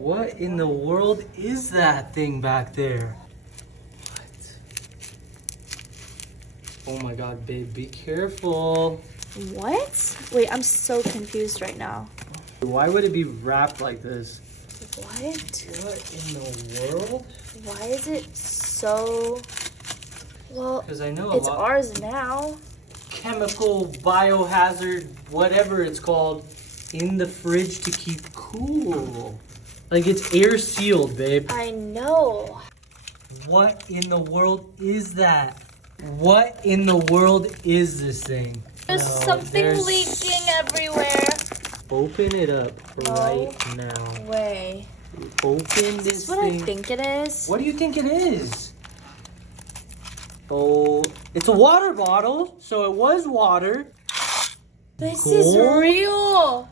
What in the world is that thing back there? What? Oh my god, babe, be careful. What? Wait, I'm so confused right now. Why would it be wrapped like this? What? What in the world? Why is it so... Well, Because I know it's ours now. chemical biohazard, whatever it's called, in the fridge to keep cool. Like it's air sealed, babe. I know. What in the world is that? What in the world is this thing? There's something leaking everywhere. Open it up right No now. way. Open Is this this what thing. I think it is? What do you think it is? Oh, it's a water bottle, so it was water. This is Gold? real.